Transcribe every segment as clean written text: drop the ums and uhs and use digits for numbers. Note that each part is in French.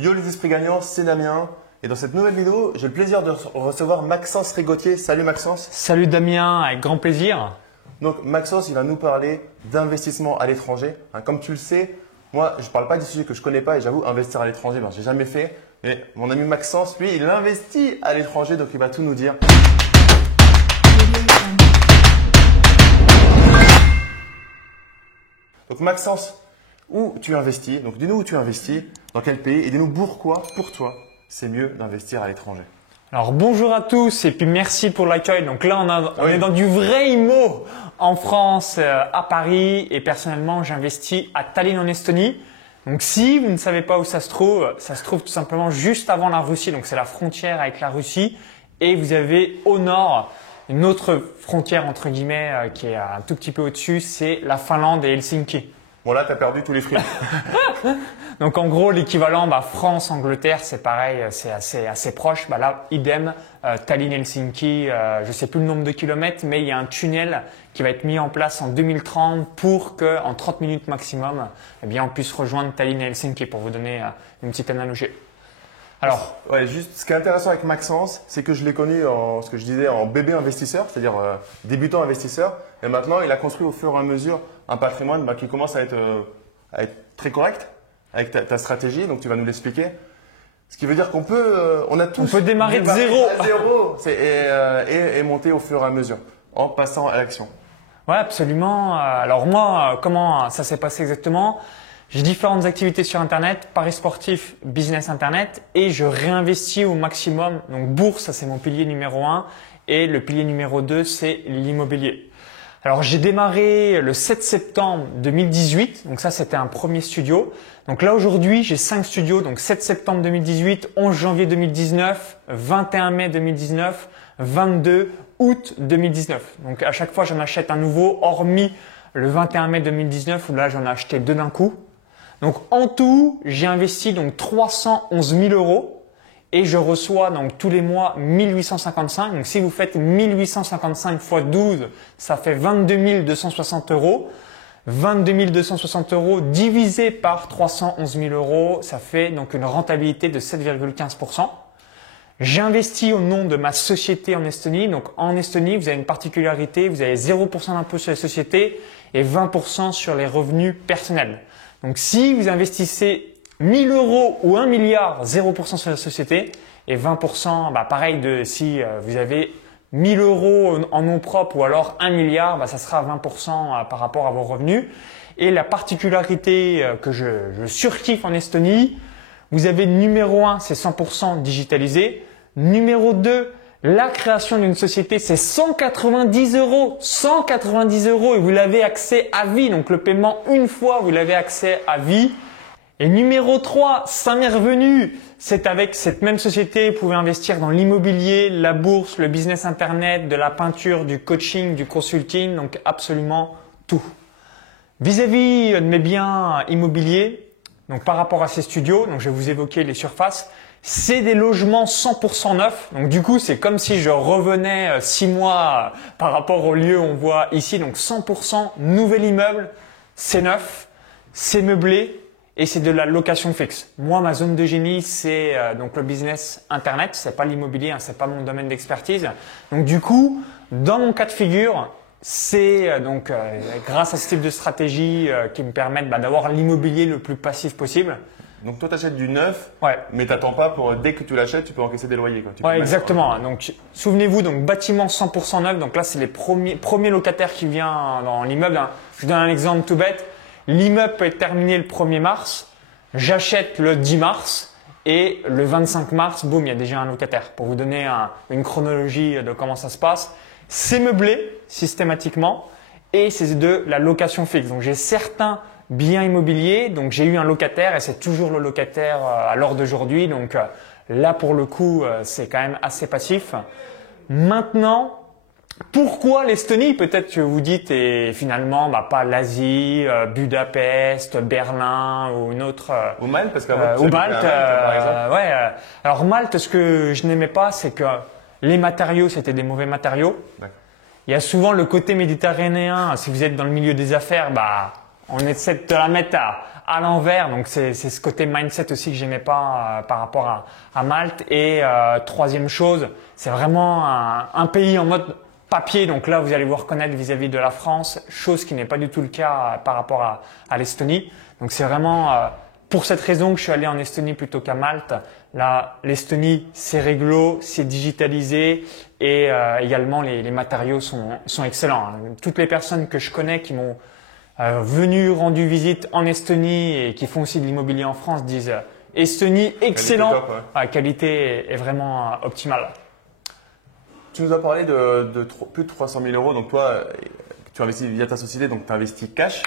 Yo les esprits gagnants, c'est Damien. Et dans cette nouvelle vidéo, j'ai le plaisir de recevoir Maxence Rigotier. Salut Maxence. Salut Damien, avec grand plaisir. Donc Maxence, il va nous parler d'investissement à l'étranger. Comme tu le sais, moi je ne parle pas des sujets que je ne connais pas et j'avoue, investir à l'étranger, je n'ai jamais fait. Mais mon ami Maxence, lui, il investit à l'étranger, donc il va tout nous dire. Donc Maxence, où tu investis? Donc dis-nous où tu investis, dans quel pays et dis-nous pourquoi, pour toi, c'est mieux d'investir à l'étranger. Alors bonjour à tous et puis merci pour l'accueil. Donc là on est dans du vrai IMO en France, à Paris, et personnellement j'investis à Tallinn en Estonie. Donc si vous ne savez pas où ça se trouve tout simplement juste avant la Russie. Donc c'est la frontière avec la Russie et vous avez au nord une autre frontière entre guillemets qui est un tout petit peu au-dessus, c'est la Finlande et Helsinki. Bon là, tu as perdu tous les fruits. Donc en gros, l'équivalent France, Angleterre, c'est pareil, c'est assez proche. Là, idem, Tallinn-Helsinki, je sais plus le nombre de kilomètres, mais il y a un tunnel qui va être mis en place en 2030 pour que, en 30 minutes maximum, on puisse rejoindre Tallinn et Helsinki, pour vous donner une petite analogie. Alors, juste ce qui est intéressant avec Maxence, c'est que je l'ai connu en ce que je disais en bébé investisseur, c'est-à-dire débutant investisseur, et maintenant il a construit au fur et à mesure un patrimoine qui commence à être très correct avec ta stratégie, donc tu vas nous l'expliquer. Ce qui veut dire qu'on peut, on peut démarrer de zéro, et monter au fur et à mesure en passant à l'action. Ouais, absolument. Alors moi, comment ça s'est passé exactement? J'ai différentes activités sur Internet, paris sportifs, business Internet, et je réinvestis au maximum. Donc bourse, ça c'est mon pilier numéro 1, et le pilier numéro 2, c'est l'immobilier. Alors j'ai démarré le 7 septembre 2018, donc ça c'était un premier studio. Donc là aujourd'hui j'ai 5 studios, donc 7 septembre 2018, 11 janvier 2019, 21 mai 2019, 22 août 2019. Donc à chaque fois j'en achète un nouveau, hormis le 21 mai 2019 où là j'en ai acheté 2 d'un coup. Donc en tout, j'ai investi donc 311 000 euros et je reçois donc tous les mois 1855. Donc si vous faites 1855 x 12, ça fait 22 260 euros. 22 260 euros divisé par 311 000 euros, ça fait donc une rentabilité de 7,15%. J'investis au nom de ma société en Estonie. Donc en Estonie, vous avez une particularité, vous avez 0% d'impôt sur les sociétés et 20% sur les revenus personnels. Donc si vous investissez 1000 euros ou 1 milliard, 0% sur la société et 20%, pareil si vous avez 1000 euros en nom propre ou alors 1 milliard, ça sera 20% par rapport à vos revenus. Et la particularité que je surkiffe en Estonie, vous avez numéro 1, c'est 100% digitalisé. Numéro 2, la création d'une société, c'est 190 euros. 190 euros et vous l'avez accès à vie. Donc le paiement une fois, vous l'avez accès à vie. Et numéro 3, ça m'est revenu. C'est avec cette même société, vous pouvez investir dans l'immobilier, la bourse, le business internet, de la peinture, du coaching, du consulting, donc absolument tout. Vis-à-vis de mes biens immobiliers, donc par rapport à ces studios, donc je vais vous évoquer les surfaces. C'est des logements 100% neufs. Donc du coup, c'est comme si je revenais 6 mois par rapport au lieu où on voit ici. Donc 100% nouvel immeuble, c'est neuf, c'est meublé et c'est de la location fixe. Moi, ma zone de génie, c'est donc le business internet. C'est pas l'immobilier, c'est pas mon domaine d'expertise. Donc du coup, dans mon cas de figure, c'est grâce à ce type de stratégie qui me permettent d'avoir l'immobilier le plus passif possible. Donc toi, tu achètes du neuf, mais tu n'attends pas pour dès que tu l'achètes, tu peux encaisser des loyers. Exactement. Donc souvenez-vous, bâtiment 100% neuf. Donc là, c'est les premiers locataires qui viennent dans l'immeuble. Je vous donne un exemple tout bête. L'immeuble peut être terminé le 1er mars. J'achète le 10 mars et le 25 mars, boum, il y a déjà un locataire. Pour vous donner une chronologie de comment ça se passe. C'est meublé systématiquement et c'est de la location fixe. Donc j'ai certains biens immobiliers, donc j'ai eu un locataire et c'est toujours le locataire à l'heure d'aujourd'hui. Donc là pour le coup, c'est quand même assez passif. Maintenant, pourquoi l'Estonie? Peut-être que vous dites et finalement pas l'Asie, Budapest, Berlin ou une autre. Ou Malte parce ou Malte, par exemple. Alors Malte, ce que je n'aimais pas, c'est que les matériaux, c'était des mauvais matériaux. Il y a souvent le côté méditerranéen. Si vous êtes dans le milieu des affaires, on essaie de te la mettre à l'envers. Donc c'est ce côté mindset aussi que j'aimais pas par rapport à Malte. Et troisième chose, c'est vraiment un pays en mode papier. Donc là, vous allez vous reconnaître vis-à-vis de la France, chose qui n'est pas du tout le cas par rapport à l'Estonie. Donc c'est vraiment pour cette raison que je suis allé en Estonie plutôt qu'à Malte. Là, l'Estonie, c'est réglo, c'est digitalisé et également les matériaux sont excellents. Hein. Toutes les personnes que je connais qui m'ont rendu visite en Estonie et qui font aussi de l'immobilier en France disent Estonie, excellent, Qualité top, ouais. La qualité est vraiment optimale. Tu nous as parlé de plus de 300 000 euros. Donc toi, tu investis via ta société, donc tu investis cash.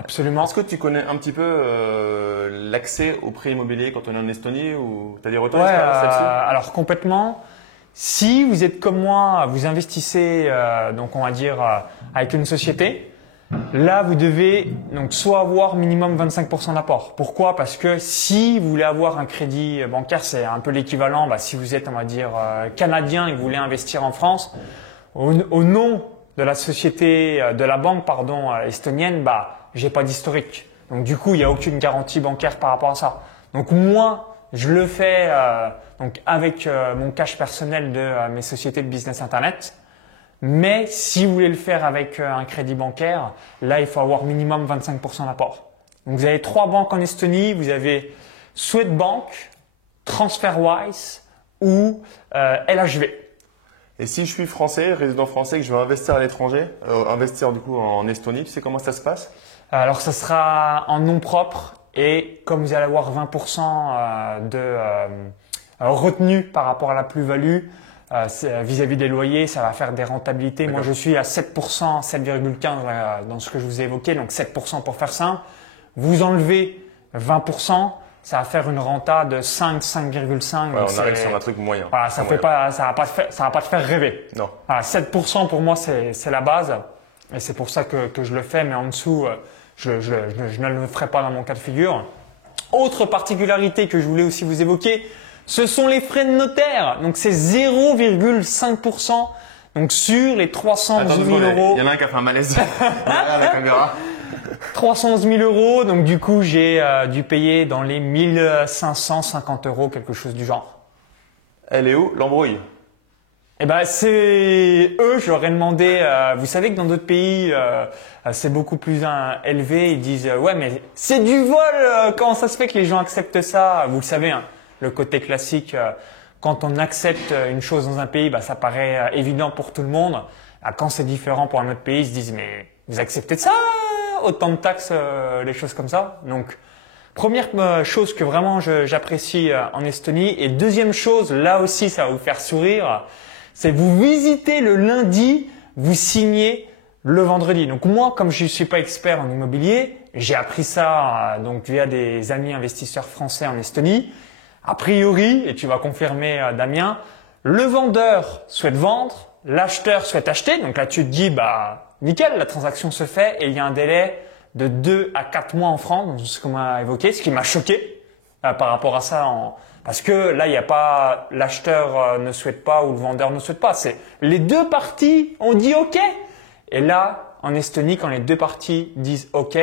Absolument. Est-ce que tu connais un petit peu l'accès au prêt immobilier quand on est en Estonie ou tu as des retours d'expérience là-dessus? Alors complètement. Si vous êtes comme moi, vous investissez donc on va dire avec une société, là vous devez donc soit avoir minimum 25% d'apport. Pourquoi? Parce que si vous voulez avoir un crédit bancaire, c'est un peu l'équivalent. Si vous êtes on va dire canadien et que vous voulez investir en France, au nom de la société, de la banque pardon estonienne, j'ai pas d'historique. Donc du coup, il n'y a aucune garantie bancaire par rapport à ça. Donc moi, je le fais donc avec mon cash personnel de mes sociétés de business internet. Mais si vous voulez le faire avec un crédit bancaire, là, il faut avoir minimum 25% d'apport. Donc vous avez 3 banques en Estonie. Vous avez Swedbank, TransferWise ou LHV. Et si je suis français, résident français, que je veux investir à l'étranger, investir du coup en Estonie, tu sais comment ça se passe? Alors ça sera en nom propre et comme vous allez avoir 20% de retenue par rapport à la plus-value vis-à-vis des loyers, ça va faire des rentabilités. Moi je suis à 7%, 7,15 dans ce que je vous ai évoqué, donc 7% pour faire simple. Vous enlevez 20%, ça va faire une renta de 5, 5,5. Ouais, on arrive sur un truc moyen. Voilà, ça va pas te faire rêver. Non. Voilà, 7% pour moi c'est la base et c'est pour ça que je le fais, mais en dessous je ne le ferai pas dans mon cas de figure. Autre particularité que je voulais aussi vous évoquer, ce sont les frais de notaire. Donc c'est 0,5% donc sur les 311 000 euros. Il y en a un qui a fait un malaise derrière la caméra. 311 000 euros, donc du coup j'ai dû payer dans les 1550 euros, quelque chose du genre. Elle est où l'embrouille? Eh ben c'est eux, je leur ai demandé, vous savez que dans d'autres pays c'est beaucoup plus élevé, ils disent ouais mais c'est du vol, comment ça se fait que les gens acceptent ça? Vous le savez, hein, le côté classique, quand on accepte une chose dans un pays, ça paraît évident pour tout le monde. Quand c'est différent pour un autre pays, ils se disent mais vous acceptez de ça? Autant de taxes, les choses comme ça. Donc première chose que vraiment j'apprécie en Estonie, et deuxième chose, là aussi ça va vous faire sourire, c'est vous visitez le lundi, vous signez le vendredi. Donc moi, comme je ne suis pas expert en immobilier, j'ai appris ça donc via des amis investisseurs français en Estonie. A priori, et tu vas confirmer Damien, le vendeur souhaite vendre, l'acheteur souhaite acheter. Donc là, tu te dis, nickel, la transaction se fait et il y a un délai de 2 à 4 mois en France, donc ce qu'on m'a évoqué, ce qui m'a choqué par rapport à ça. Parce que là, il n'y a pas l'acheteur ne souhaite pas ou le vendeur ne souhaite pas. C'est les deux parties ont dit OK. Et là, en Estonie, quand les deux parties disent OK,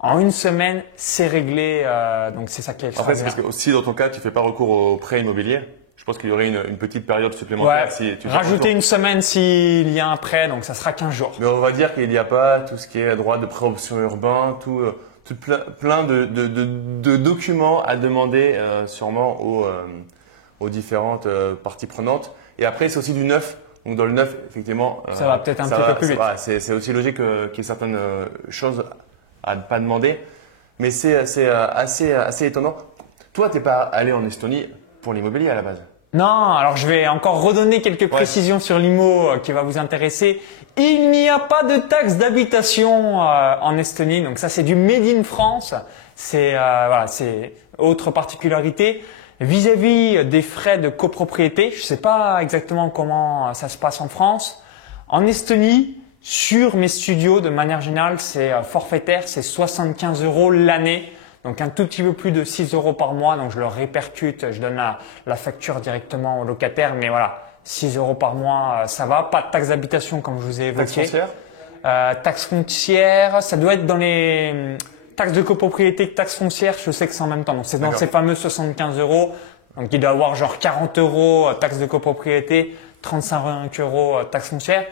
en une semaine, c'est réglé. Donc c'est ça qui est extraordinaire. En fait, c'est parce que aussi dans ton cas, tu fais pas recours au prêt immobilier. Je pense qu'il y aurait une petite période supplémentaire. Ouais, si tu rajouter une semaine s'il y a un prêt, donc ça sera 15 jours. Mais on va dire qu'il n'y a pas tout ce qui est droit de préemption urbain, tout plein de documents à demander sûrement aux différentes parties prenantes. Et après, c'est aussi du neuf. Donc dans le neuf, effectivement, ça va peut-être un petit peu plus vite. C'est aussi logique qu'il y ait certaines choses à ne pas demander. Mais c'est assez étonnant. Toi, tu n'es pas allé en Estonie pour l'immobilier à la base? Non, alors je vais encore redonner quelques précisions sur l'IMO qui va vous intéresser. Il n'y a pas de taxe d'habitation en Estonie, donc ça c'est du Made in France. C'est autre particularité. Vis-à-vis des frais de copropriété, je ne sais pas exactement comment ça se passe en France. En Estonie, sur mes studios, de manière générale, c'est forfaitaire, c'est 75 € l'année. Donc un tout petit peu plus de 6 € par mois, donc je le répercute, je donne la facture directement au locataire, mais voilà, 6 € par mois, ça va. Pas de taxe d'habitation comme je vous ai évoqué. Taxe foncière? Taxe foncière, ça doit être dans les taxe de copropriété, taxe foncière, je sais que c'est en même temps. Donc c'est dans ces fameux 75 euros. Donc il doit avoir genre 40 euros taxe de copropriété, 35 euros taxe foncière.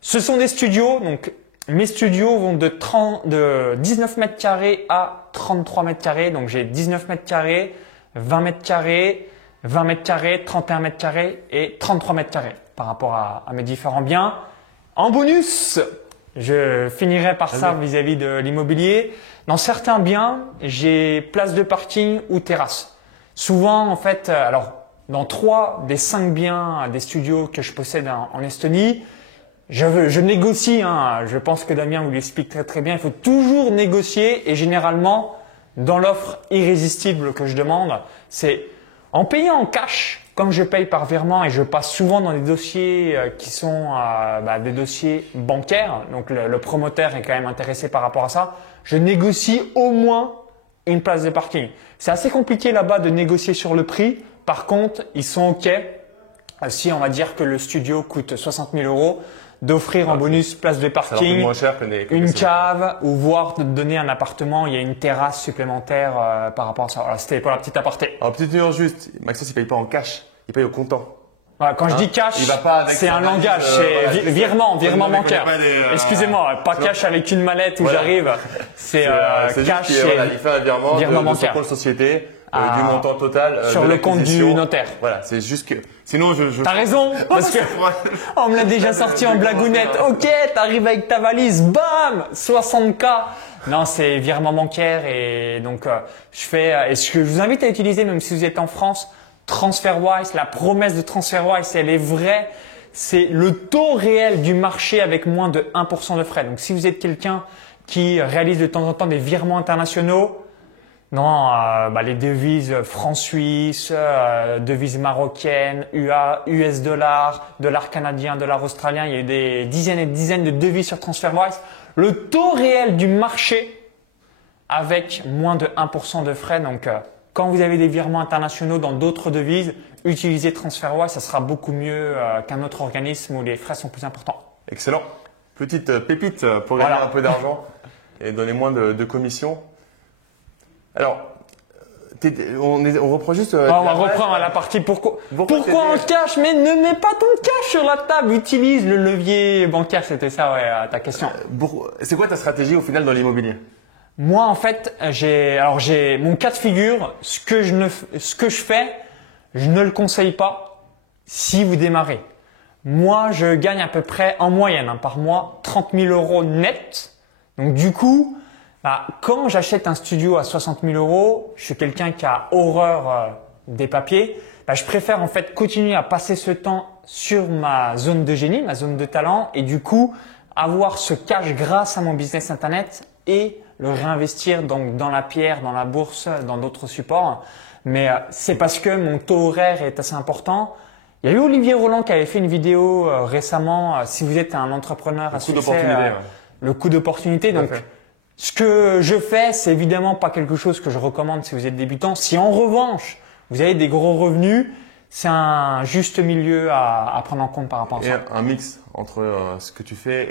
Ce sont des studios. Donc mes studios vont de 19 mètres carrés à 33 mètres carrés. Donc j'ai 19 mètres carrés, 20 mètres carrés, 20 mètres carrés, 31 mètres carrés et 33 mètres carrés par rapport à mes différents biens. En bonus, je finirai par ça vis-à-vis de l'immobilier. Dans certains biens, j'ai place de parking ou terrasse. Souvent, en fait, alors dans 3 des 5 biens des studios que je possède en Estonie, je négocie. Je pense que Damien vous l'explique très très bien. Il faut toujours négocier et généralement, dans l'offre irrésistible que je demande, c'est en payant en cash. Comme je paye par virement et je passe souvent dans des dossiers qui sont des dossiers bancaires, donc le promoteur est quand même intéressé par rapport à ça, je négocie au moins une place de parking. C'est assez compliqué là-bas de négocier sur le prix. Par contre, ils sont OK si on va dire que le studio coûte 60 000 euros, d'offrir en bonus place de parking, moins cher que une cave ou voire de donner un appartement, il y a une terrasse supplémentaire par rapport à ça. Voilà, c'était pour la petite aparté. Alors, petite nuance juste, Maxence il paye pas en cash, il paye au comptant. Voilà, quand je dis cash, c'est un langage, c'est virement bancaire. Excusez-moi, pas cash avec une mallette où j'arrive. C'est cash, il fait un virement de bancaire. son compte société. Du montant total sur le compte du notaire. Voilà, c'est juste que sinon T'as raison parce que on me l'a déjà sorti en blagounette. OK, t'arrives avec ta valise, bam, 60K. Non, c'est virement bancaire et donc je fais et ce que je vous invite à utiliser même si vous êtes en France, TransferWise, la promesse de TransferWise, elle est vraie. C'est le taux réel du marché avec moins de 1% de frais. Donc si vous êtes quelqu'un qui réalise de temps en temps des virements internationaux, non, les devises francs-suisses, devises marocaines, US dollars, dollars canadiens, dollars australiens. Il y a eu des dizaines et des dizaines de devises sur TransferWise. Le taux réel du marché avec moins de 1% de frais. Donc, quand vous avez des virements internationaux dans d'autres devises, utilisez TransferWise. Ça sera beaucoup mieux qu'un autre organisme où les frais sont plus importants. Excellent. Petite pépite pour gagner un peu d'argent et donner moins de commissions. Alors, on reprend juste. On reprend la partie pourquoi en cash, mais ne mets pas ton cash sur la table. Utilise le levier bancaire. C'était ça, ta question. C'est quoi ta stratégie au final dans l'immobilier? Moi, en fait, j'ai mon cas de figure. Ce que je fais, je ne le conseille pas si vous démarrez. Moi, je gagne à peu près en moyenne par mois 30 000 euros net. Donc du coup, quand j'achète un studio à 60 000 euros, je suis quelqu'un qui a horreur des papiers. Je préfère en fait continuer à passer ce temps sur ma zone de génie, ma zone de talent et du coup avoir ce cash grâce à mon business internet et le réinvestir donc dans la pierre, dans la bourse, dans d'autres supports. Mais c'est parce que mon taux horaire est assez important. Il y a eu Olivier Roland qui avait fait une vidéo récemment. Si vous êtes un entrepreneur à succès, le coût d'opportunité. Donc ce que je fais, c'est évidemment pas quelque chose que je recommande si vous êtes débutant. Si en revanche, vous avez des gros revenus, c'est un juste milieu à prendre en compte par rapport à ça. Et un mix entre ce que tu fais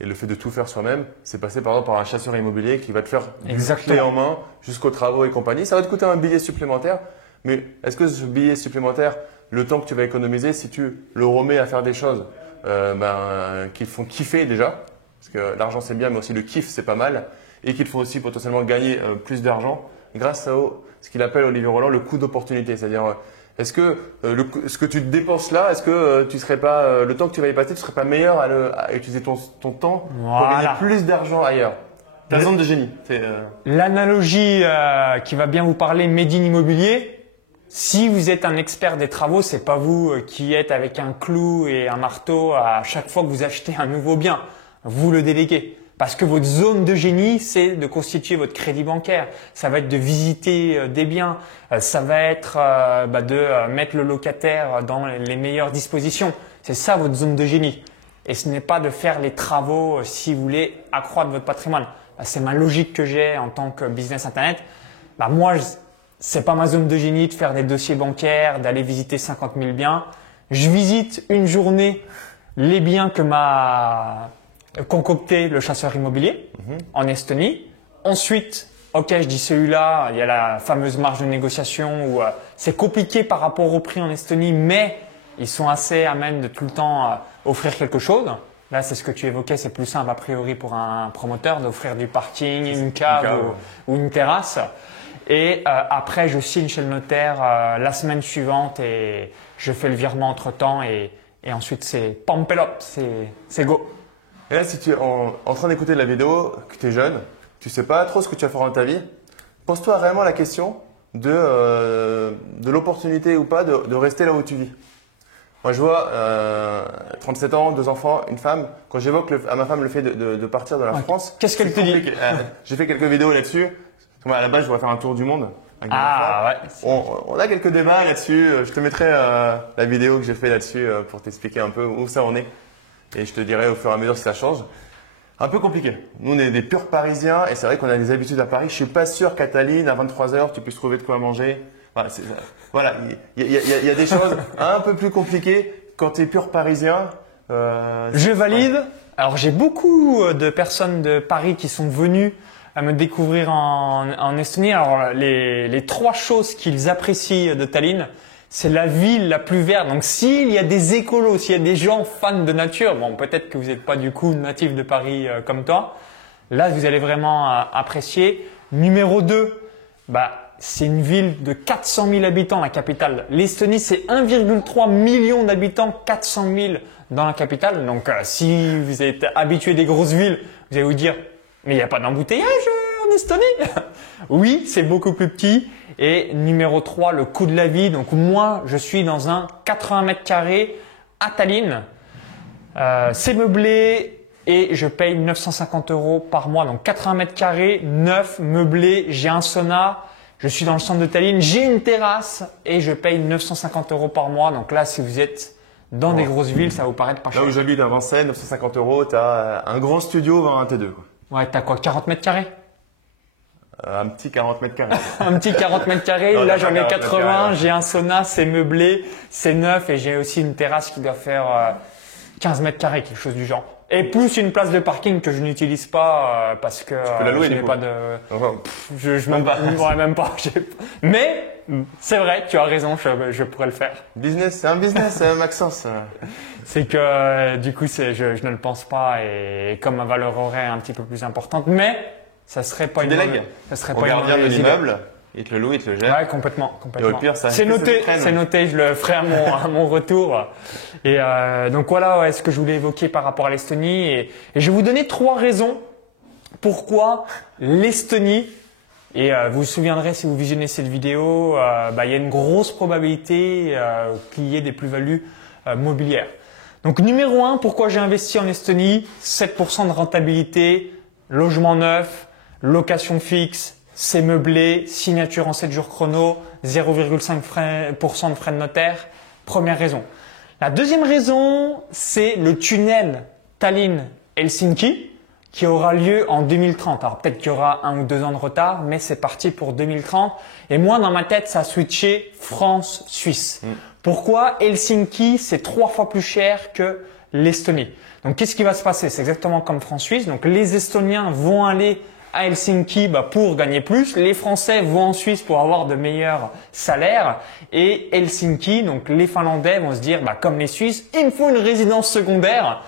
et le fait de tout faire soi-même, c'est passer par exemple par un chasseur immobilier qui va te faire du clé en main jusqu'aux travaux et compagnie. Ça va te coûter un billet supplémentaire, mais est-ce que ce billet supplémentaire, le temps que tu vas économiser, si tu le remets à faire des choses qui font kiffer déjà, parce que l'argent c'est bien, mais aussi le kiff c'est pas mal, et qu'il faut aussi potentiellement gagner plus d'argent grâce à ce qu'il appelle Olivier Roland le coût d'opportunité. C'est-à-dire, est-ce que ce que tu te dépenses là, est-ce que tu serais pas le temps que tu vas y passer, tu serais pas meilleur à utiliser ton temps pour gagner plus d'argent ailleurs? Ta zone de génie. L'analogie qui va bien vous parler, Made in Immobilier. Si vous êtes un expert des travaux, c'est pas vous qui êtes avec un clou et un marteau à chaque fois que vous achetez un nouveau bien. Vous le déléguez. Parce que votre zone de génie, c'est de constituer votre crédit bancaire. Ça va être de visiter des biens. Ça va être de mettre le locataire dans les meilleures dispositions. C'est ça votre zone de génie. Et ce n'est pas de faire les travaux si vous voulez accroître votre patrimoine. C'est ma logique que j'ai en tant que business internet. Moi, c'est pas ma zone de génie de faire des dossiers bancaires, d'aller visiter 50 000 biens. Je visite une journée les biens que m'a concocté le chasseur immobilier en Estonie. Ensuite, ok, je dis celui-là, il y a la fameuse marge de négociation où c'est compliqué par rapport au prix en Estonie, mais ils sont assez amènes de tout le temps offrir quelque chose. Là, c'est ce que tu évoquais, c'est plus simple a priori pour un promoteur d'offrir du parking, une cave ou une terrasse. Et après, je signe chez le notaire la semaine suivante et je fais le virement entre-temps et ensuite c'est pampelope, c'est go. Et là, si tu es en train d'écouter la vidéo, que tu es jeune, tu sais pas trop ce que tu vas faire dans ta vie, pose-toi réellement la question de l'opportunité ou pas de rester là où tu vis. Moi, je vois 37 ans, 2 enfants, une femme. Quand j'évoque à ma femme le fait de partir de la France, qu'est-ce qu'elle te dit? J'ai fait quelques vidéos là-dessus. Moi, à la base, je voudrais faire un tour du monde. Ah ouais. On a quelques débats là-dessus. Je te mettrai la vidéo que j'ai fait là-dessus pour t'expliquer un peu où ça en est. Et je te dirai au fur et à mesure si ça change. Un peu compliqué. Nous, on est des purs Parisiens et c'est vrai qu'on a des habitudes à Paris. Je suis pas sûr qu'à Tallinn, à 23 h, tu puisses trouver de quoi manger. Voilà, il y a des choses un peu plus compliquées quand tu es pur Parisien. Je valide. Alors, j'ai beaucoup de personnes de Paris qui sont venues à me découvrir en Estonie. Alors, les 3 choses qu'ils apprécient de Tallinn, c'est la ville la plus verte. Donc, s'il y a des écolos, s'il y a des gens fans de nature, bon, peut-être que vous n'êtes pas du coup natif de Paris comme toi. Là, vous allez vraiment apprécier. Numéro 2, c'est une ville de 400 000 habitants, la capitale. L'Estonie, c'est 1,3 million d'habitants, 400 000 dans la capitale. Donc, si vous êtes habitué des grosses villes, vous allez vous dire, mais il n'y a pas d'embouteillage en Estonie. Oui, c'est beaucoup plus petit. Et numéro 3, le coût de la vie. Donc, moi, je suis dans un 80 mètres carrés à Tallinn. C'est meublé et je paye 950 € par mois. Donc, 80 mètres carrés, neuf, meublé. J'ai un sauna. Je suis dans le centre de Tallinn, j'ai une terrasse et je paye 950 € par mois. Donc là, si vous êtes dans des grosses villes, ça va vous paraître pas cher. Là où j'habite à Vincennes, 950 €, tu as un grand studio 20 T2. Ouais, t'as quoi, 40 mètres carrés? Un petit 40 mètres carrés. Un petit 40 mètres carrés. Là, j'en ai 80. J'ai un sauna, c'est meublé, c'est neuf et j'ai aussi une terrasse qui doit faire 15 mètres carrés, quelque chose du genre. Et plus une place de parking que je n'utilise pas parce que peux la louer, je n'ai pas de. Je même pas. Même pas. Mais c'est vrai, tu as raison, je pourrais le faire. Business, c'est un business, Maxence. C'est que du coup, je ne le pense pas et comme ma valeur horaire est un petit peu plus importante, mais ça serait pas une mauvaise. Ça serait pas une gardien de mauvaise idée. l'immeuble, il te le loue, il te le gère. Ouais, complètement. Et au pire, ça. C'est noté, je le ferai à mon retour. Et donc voilà ce que je voulais évoquer par rapport à l'Estonie. Et je vais vous donner 3 raisons pourquoi l'Estonie. Et vous vous souviendrez si vous visionnez cette vidéo, il y a une grosse probabilité qu'il y ait des plus-values mobilières. Donc numéro 1, pourquoi j'ai investi en Estonie? 7% de rentabilité, logement neuf, location fixe. C'est meublé, signature en 7 jours chrono, 0,5% de frais de notaire. Première raison. La deuxième raison, c'est le tunnel Tallinn-Helsinki qui aura lieu en 2030. Alors peut-être qu'il y aura 1 ou 2 ans de retard, mais c'est parti pour 2030. Et moi, dans ma tête, ça a switché France-Suisse. Pourquoi Helsinki, c'est 3 fois plus cher que l'Estonie? Donc qu'est-ce qui va se passer? C'est exactement comme France-Suisse. Donc les Estoniens vont aller à Helsinki pour gagner plus. Les Français vont en Suisse pour avoir de meilleurs salaires. Et Helsinki, donc les Finlandais vont se dire, comme les Suisses, il me faut une résidence secondaire.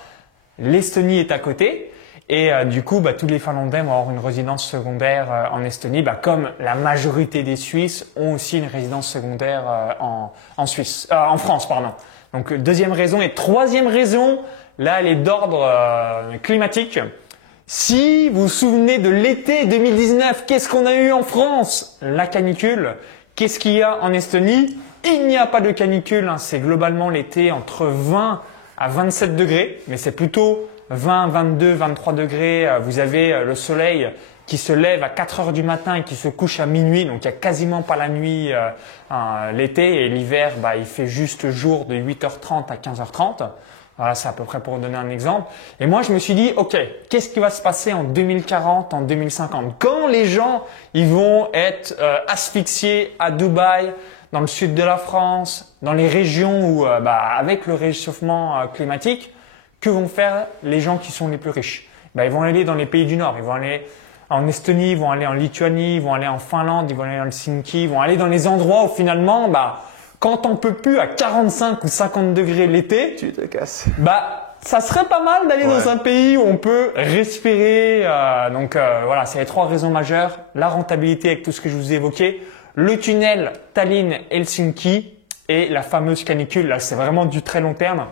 L'Estonie est à côté. Et du coup, tous les Finlandais vont avoir une résidence secondaire en Estonie, comme la majorité des Suisses ont aussi une résidence secondaire en France, pardon. Donc deuxième raison et troisième raison, là elle est d'ordre climatique. Si vous vous souvenez de l'été 2019, qu'est-ce qu'on a eu en France? La canicule. Qu'est-ce qu'il y a en Estonie? Il n'y a pas de canicule, c'est globalement l'été entre 20 à 27 degrés, mais c'est plutôt 20, 22, 23 degrés. Vous avez le soleil qui se lève à 4 heures du matin et qui se couche à minuit, donc il n'y a quasiment pas la nuit l'été et l'hiver, il fait juste jour de 8h30 à 15h30. Voilà, c'est à peu près pour vous donner un exemple. Et moi, je me suis dit, ok, qu'est-ce qui va se passer en 2040, en 2050? Quand les gens, ils vont être asphyxiés à Dubaï, dans le sud de la France, dans les régions où, avec le réchauffement climatique, que vont faire les gens qui sont les plus riches? Ils vont aller dans les pays du Nord, ils vont aller en Estonie, ils vont aller en Lituanie, ils vont aller en Finlande, ils vont aller en Helsinki, ils vont aller dans les endroits où finalement, quand on peut plus à 45 ou 50 degrés l'été, Tu te casses. ça serait pas mal d'aller dans un pays où on peut respirer. Voilà, c'est les 3 raisons majeures. La rentabilité avec tout ce que je vous ai évoqué, le tunnel Tallinn-Helsinki et la fameuse canicule. Là, c'est vraiment du très long terme.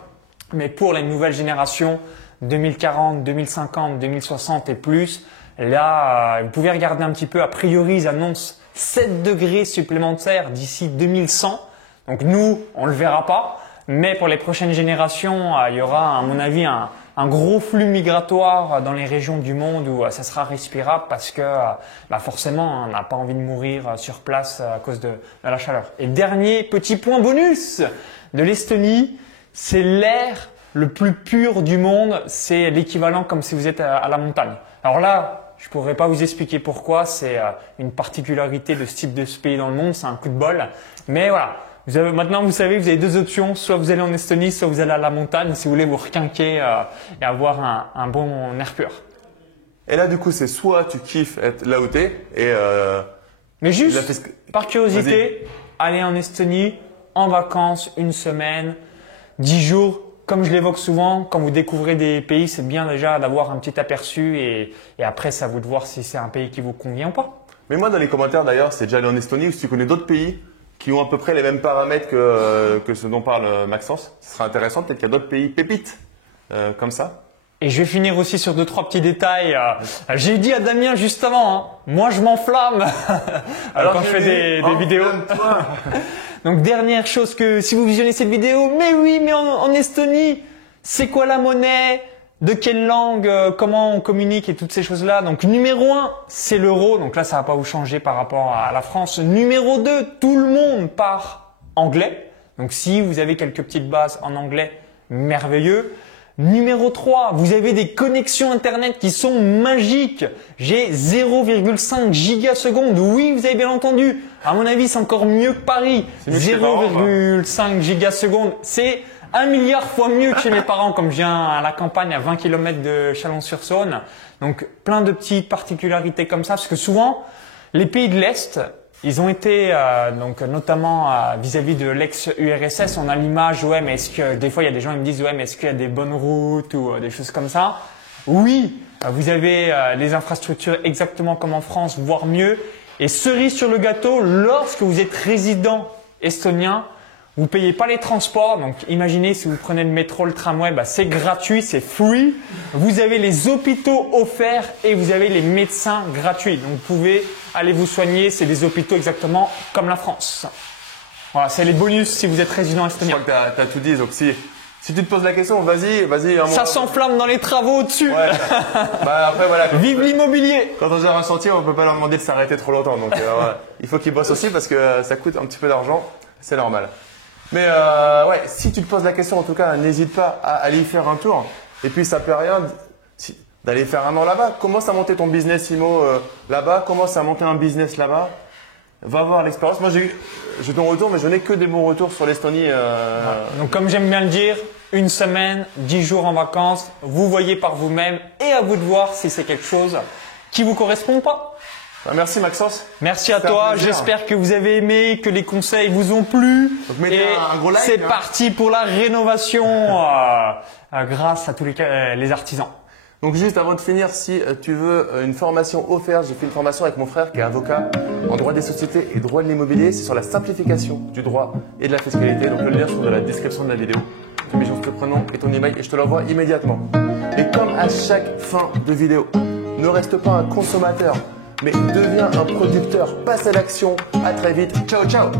Mais pour les nouvelles générations, 2040, 2050, 2060 et plus, là, vous pouvez regarder un petit peu. A priori, ils annoncent 7 degrés supplémentaires d'ici 2100. Donc nous, on le verra pas. Mais pour les prochaines générations, il y aura, à mon avis, un gros flux migratoire dans les régions du monde où ça sera respirable parce que forcément, on n'a pas envie de mourir sur place à cause de la chaleur. Et dernier petit point bonus de l'Estonie, c'est l'air le plus pur du monde. C'est l'équivalent comme si vous êtes à la montagne. Alors là, je pourrais pas vous expliquer pourquoi. C'est une particularité de ce type de pays dans le monde. C'est un coup de bol. Mais voilà. Maintenant, vous savez, vous avez 2 options. Soit vous allez en Estonie, soit vous allez à la montagne si vous voulez vous requinquer et avoir un bon air pur. Et là, du coup, c'est soit tu kiffes être là où t'es et Mais juste, par curiosité, allez en Estonie en vacances, 1 semaine, 10 jours. Comme je l'évoque souvent, quand vous découvrez des pays, c'est bien déjà d'avoir un petit aperçu et après, c'est à vous de voir si c'est un pays qui vous convient ou pas. Mais moi, dans les commentaires d'ailleurs, c'est déjà allé en Estonie ou si tu connais d'autres pays qui ont à peu près les mêmes paramètres que ce dont parle Maxence. Ce sera intéressant, peut-être qu'il y a d'autres pays pépites comme ça. Et je vais finir aussi sur 2-3 petits détails. J'ai dit à Damien juste avant, moi je m'enflamme quand je fais des vidéos. Donc dernière chose que si vous visionnez cette vidéo, mais oui, mais en Estonie, c'est quoi la monnaie? De quelle langue, comment on communique et toutes ces choses-là. Donc numéro 1, c'est l'euro. Donc là, ça va pas vous changer par rapport à la France. Numéro 2, tout le monde parle anglais. Donc si vous avez quelques petites bases en anglais, merveilleux. Numéro 3, vous avez des connexions Internet qui sont magiques. J'ai 0,5 gigasecondes. Oui, vous avez bien entendu. À mon avis, c'est encore mieux que Paris. 0,5 gigasecondes. C'est 1 milliard fois mieux que chez mes parents, comme je viens à la campagne à 20 km de Chalon-sur-Saône. Donc, plein de petites particularités comme ça, parce que souvent, les pays de l'Est, ils ont été, notamment vis-à-vis de l'ex-URSS, on a l'image, ouais, mais est-ce que, des fois, il y a des gens qui me disent, ouais, mais est-ce qu'il y a des bonnes routes ou des choses comme ça? Oui, vous avez les infrastructures exactement comme en France, voire mieux. Et cerise sur le gâteau, lorsque vous êtes résident estonien, vous payez pas les transports. Donc, imaginez si vous prenez le métro, le tramway, c'est gratuit, c'est free. Vous avez les hôpitaux offerts et vous avez les médecins gratuits. Donc, vous pouvez aller vous soigner. C'est des hôpitaux exactement comme la France. Voilà, c'est les bonus si vous êtes résident estonien. Je crois que tu as tout dit. Donc, si tu te poses la question, vas-y. Ça s'enflamme dans les travaux au-dessus. Ouais. Après, voilà. Vive l'immobilier. Quand on gère un chantier, on peut pas leur demander de s'arrêter trop longtemps. Donc, il faut qu'ils bossent aussi parce que ça coûte un petit peu d'argent. C'est normal. Mais si tu te poses la question, en tout cas, n'hésite pas à aller y faire un tour. Et puis, ça peut rien d'aller faire un an là-bas. Commence à monter ton business IMO là-bas. Commence à monter un business là-bas. Va voir l'expérience. Moi, j'ai ton retour, mais je n'ai que des bons retours sur l'Estonie. Donc, comme j'aime bien le dire, 1 semaine, 10 jours en vacances. Vous voyez par vous-même et à vous de voir si c'est quelque chose qui vous correspond ou pas. Merci Maxence. Merci à toi. J'espère que vous avez aimé, que les conseils vous ont plu. Donc mettez un gros like. C'est parti pour la rénovation grâce à tous les artisans. Donc juste avant de finir, si tu veux une formation offerte, j'ai fait une formation avec mon frère qui est avocat en droit des sociétés et droit de l'immobilier. C'est sur la simplification du droit et de la fiscalité. Donc le lien se trouve dans la description de la vidéo. Tu mets juste ton prénom et ton email et je te l'envoie immédiatement. Et comme à chaque fin de vidéo, ne reste pas un consommateur, mais deviens un producteur. Passe à l'action. À très vite. Ciao, ciao.